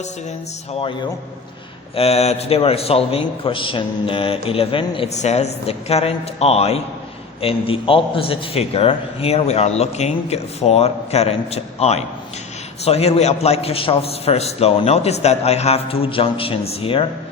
Hello students, how are you? Today we're solving question 11. It says the current I in the opposite figure. Here we are looking for current I. So here we apply Kirchhoff's first law. Notice that I have two junctions here.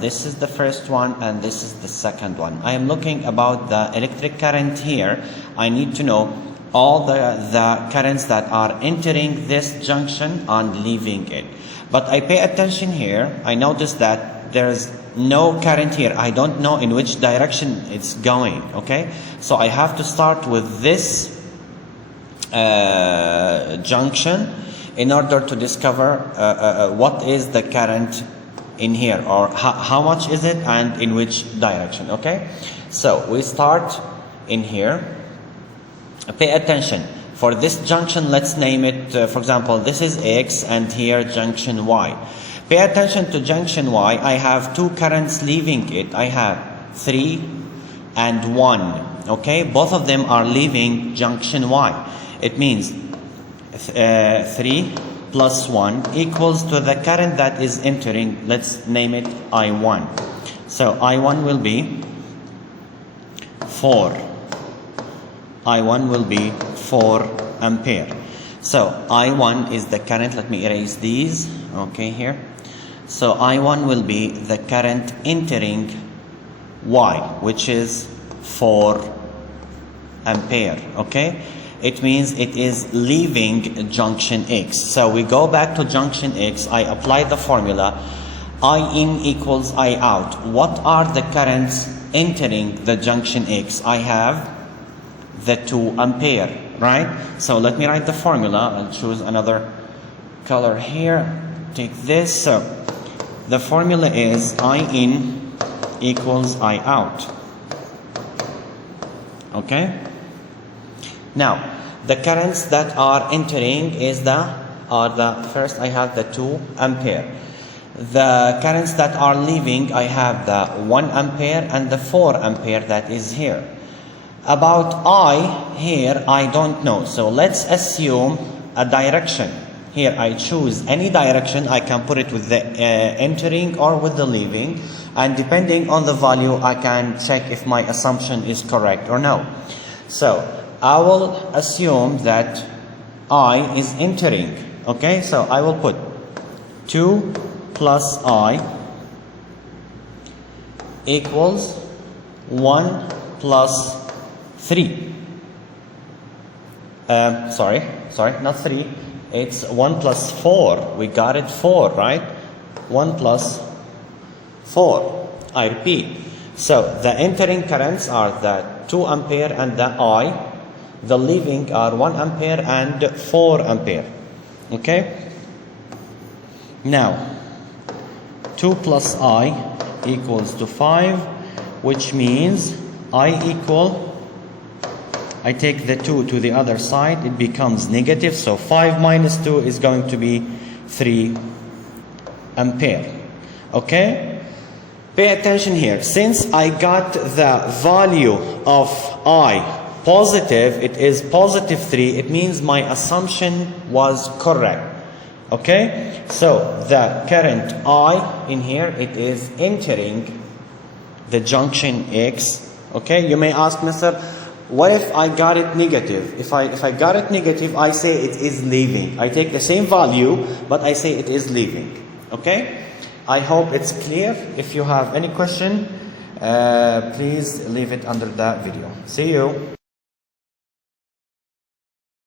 This is the first one and this is the second one. I am looking about the electric current here. I need to know all the currents that are entering this junction and leaving it. But I pay attention here. I notice that there's no current here. I don't know in which direction it's going. Okay, so I have to start with this junction in order to discover what is the current in here, or how much is it and in which direction. Okay, so we start in here. Pay attention. For this junction, let's name it, for example, this is X and here junction Y. Pay attention to junction Y. I have two currents leaving it. I have 3 and 1. Okay, both of them are leaving junction Y. It means 3 plus 1 equals to the current that is entering. Let's name it I1. So I1 will be 4. I1 will be 4 ampere. So I1 is the current. Let me erase these. Okay, here. So I1 will be the current entering Y, which is 4 ampere. Okay, it means it is leaving junction X. So we go back to junction X. I apply the formula. I in equals I out. What are the currents entering the junction X? I have the 2 ampere, right? So let me write the formula. I'll choose another color here. Take this. So the formula is I in equals I out. Okay? Now, the currents that are entering first I have the 2 ampere. The currents that are leaving, I have the 1 ampere and the 4 ampere that is here. About I here, I don't know. So let's assume a direction. Here I choose any direction. I can put it with the entering or with the leaving. And depending on the value, I can check if my assumption is correct or no. So I will assume that I is entering. Okay, so I will put 2 plus I equals 1 plus 3. Sorry, not 3. It's 1 plus 4. We got it 4, right? 1 plus 4. I repeat. So the entering currents are the 2 ampere and the I. The leaving are 1 ampere and 4 ampere. Okay? Now, 2 plus I equals to 5, which means I take the 2 to the other side, it becomes negative. So 5 minus 2 is going to be 3 ampere. Okay? Pay attention here. Since I got the value of I positive, it is positive 3. It means my assumption was correct. Okay? So the current I in here, it is entering the junction X. Okay? You may ask, Mr., what if I got it negative? If I got it negative, I say it is leaving. I take the same value, but I say it is leaving. Okay? I hope it's clear. If you have any question, please leave it under the video. See you.